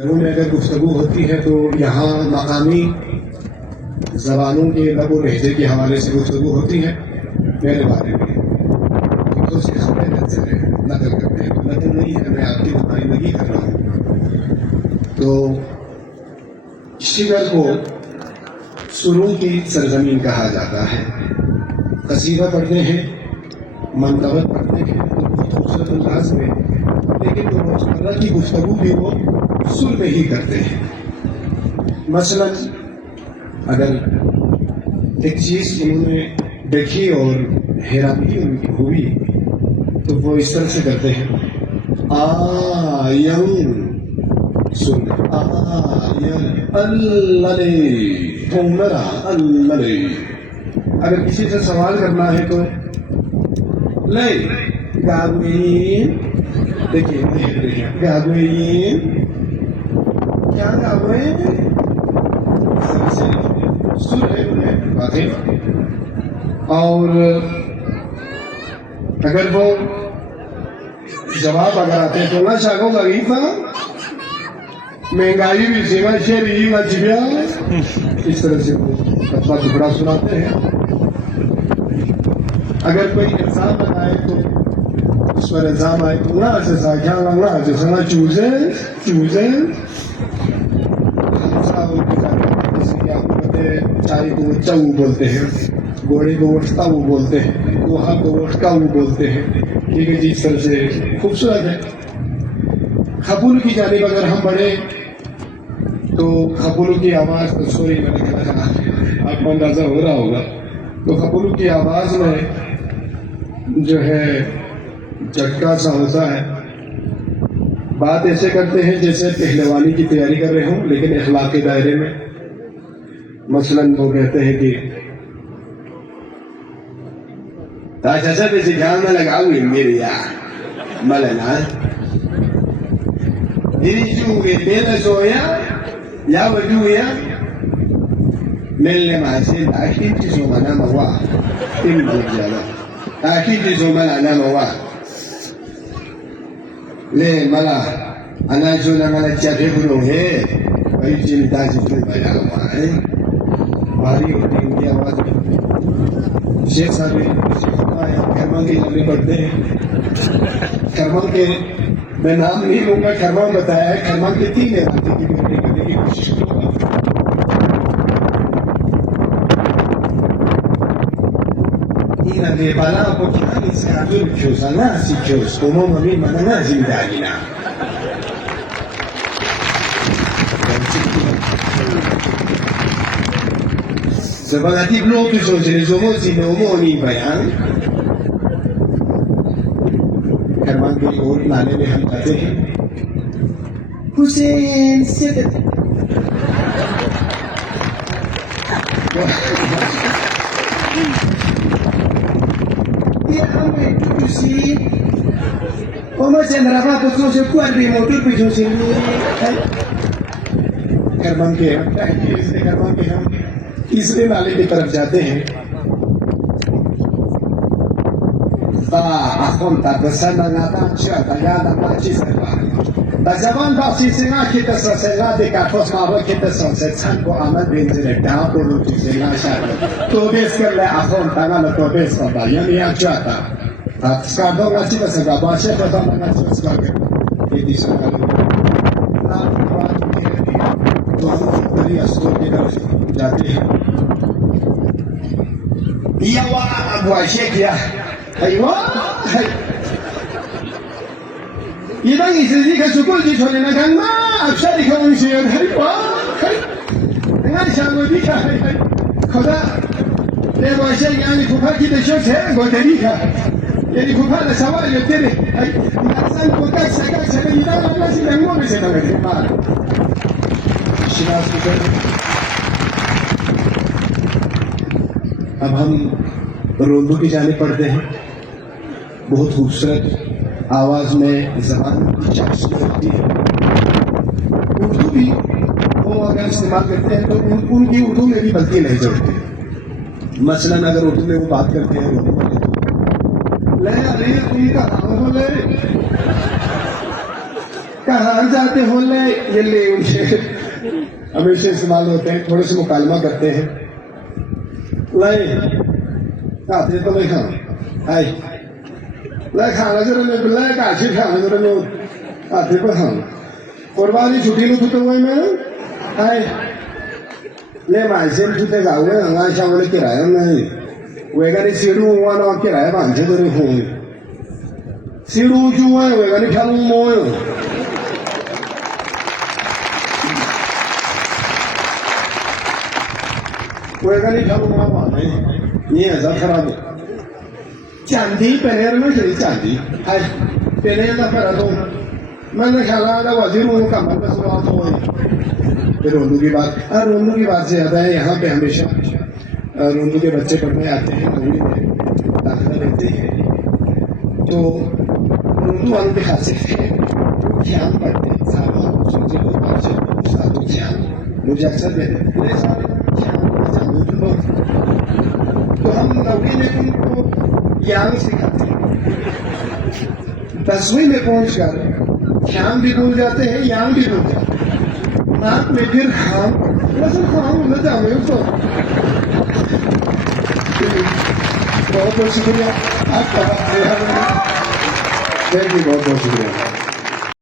में अगर गुफ्तगू होती है तो यहाँ मकामी ज़बानों के लब और लहजे के हवाले से गुफ्तगू होती है मेरे बारे में। तो उसकी खबरें नकल करते हैं, नकल नहीं है, मैं आपकी नुमाइंदगी कर रहा हूँ। तो शिगर को सुरों की सरजमीन कहा जाता है। कसीदा पढ़ते हैं, मंतबत पढ़ते हैं तो बहुत खूबसूरत अंदाज में, लेकिन वो रोज़मर्रा की गुफ्तगू भी वो सुर में ही करते हैं। मसलन अगर एक चीज़ उन्होंने देखी और हैरानी उनकी हुई तो वो इस तरह से करते हैं, आयन सुन आयन अल्लले थोमरा अल्लले। अगर किसी से सवाल करना है तो ले गागुइन, देखिए गागुइन क्या गागुइन सुर है उन्हें बातें। और अगर वो जवाब अगर आते हैं तो ना चाहो लगी था महंगाई भी सेवा शेरी मचिया, इस तरह से वो टुकड़ा सुनाते हैं। अगर कोई इल्जाम लगाए तो उस पर इल्जाम आए तो ना से साख्या ना से सना चूजे चूजे चाय को वो चऊ बोलते हैं, घोड़े को वोटका वो बोलते हैं, लोहा को वोटका वो बोलते हैं। ठीक है जी, इस तरह से खूबसूरत है। खपुल की जानिब अगर हम बढ़े तो खपुल की आवाज तो सॉरी मैंने कहा आपको अंदाजा हो रहा होगा। तो खपुल की आवाज में जो है झटका सा होता है। बात ऐसे करते हैं जैसे पहलवानी की तैयारी कर रहे हों, लेकिन इखलाक के दायरे में। मसलन वो कहते हैं कि ताशा पे से ध्यान में लगाओगे मेरे यार मलना dirigiuge bene soya ya wajuya melle masin akiti so mana mawa in bujala akiti so mana na mawa le mala ana jo na mala chate buro he bai chin da ji pe baya ma hai bari hoti unki आवाज शेख साहब कर्मा की लंबी पढ़ते हैं। कर्मा के मैं नाम नहीं लूंगा, कर्मा बताया है। कर्मा के 3 इरादे की बेटे करने की कोशिश करूंगा। इरादे बाला को क्या से आदुल क्योसाना सिक्योस como mami manana zindagina sebagai blog itu jadi semua sini umum bayan Karma की ओर लाने में हम जाते हैं। हुसैन से dia ambil kursi, Oma Chandra तो सोचे कुआर भी मोटर पे जो सिंगली कर्मा के हम तीसरे नाले की तरफ जाते हैं। Akonta besenangata certa gada maci serba. Bazaban basi singa kita sesenga deka tos mawa kita sensetsan ko amat benzine daa puluti singa shara. To bes kerle akonta ngala to bes kota yani yang certa. Skado ngaci besenga bashe kota ngaci besenga. Ini sangat. तो हम बड़ी अस्तर की तरफ जाते हैं। यह वहाँ अगुवाई किया अय्वा इधर इसी के सुकून जी छोड़ने ना गंगा अक्सर दिखा उनसे अय्वा यहाँ शाम को दिखा खुदा ये वैसे यानी खुफा की देशों से गोटेरी का यानी खुफा ना सवाल ये तेरे इंसान को कैसे इधर वाला सी रंगों में से ना लगे मार शिनास को अब हम रोंदू की जाने पड़ते हैं। बहुत खूबसूरत आवाज में ज़बान की चाशनी होती है। उर्दू भी वो अगर इस्तेमाल करते हैं तो उनकी उर्दू में भी बल्कि लहजे होते हैं। मसलन अगर उर्दू में वो बात करते हैं ले अरे उनका नाम बोले कहाँ जाते हो ले, ये ले उनसे हमेशा इस्तेमाल होते हैं, थोड़े से मुकालमा करते हैं। लाई आते तो मैं खाऊं हाय लाई खाना जरा मैं लाई काशी खाना जरा मैं आते पर खाऊं कुर्बानी छुट्टी लो तो वही मैं हाय ले माइसे छुट्टे गाँव में अंगार शामिल किराया नहीं वेगानी सीढ़ू हुआ ना किराया बांधे तो नहीं होंगे सीढ़ू जो है वेगानी ख्याल मोयो वेगानी ख्याल मोया नहीं ये ऐसा खराब है चांदी पहने में चली चांदी हाय पहने ना पहना तो मैंने ख्याला था वजीर हूँ कमर में सुना तो फिर रोंदू की बात से ज्यादा है यहाँ पे हमेशा रोंदू के बच्चे पढ़ने आते हैं नौवीं में दाखिला लेते हैं तो रोंदू वालों के खासियत है ध्यान पढ़ते हैं साहब सोचे लोग बात साधु ध्यान मुझे अक्सर देते मेरे साथ तो हम नौवीं में उनको ज्ञान सिखाते हैं 10वीं में पहुंचकर ध्यान भी भूल जाते हैं ज्ञान भी भूल जाते हैं नाक में फिर खाम न जाओ तो बहुत बहुत शुक्रिया आपका बहुत बहुत शुक्रिया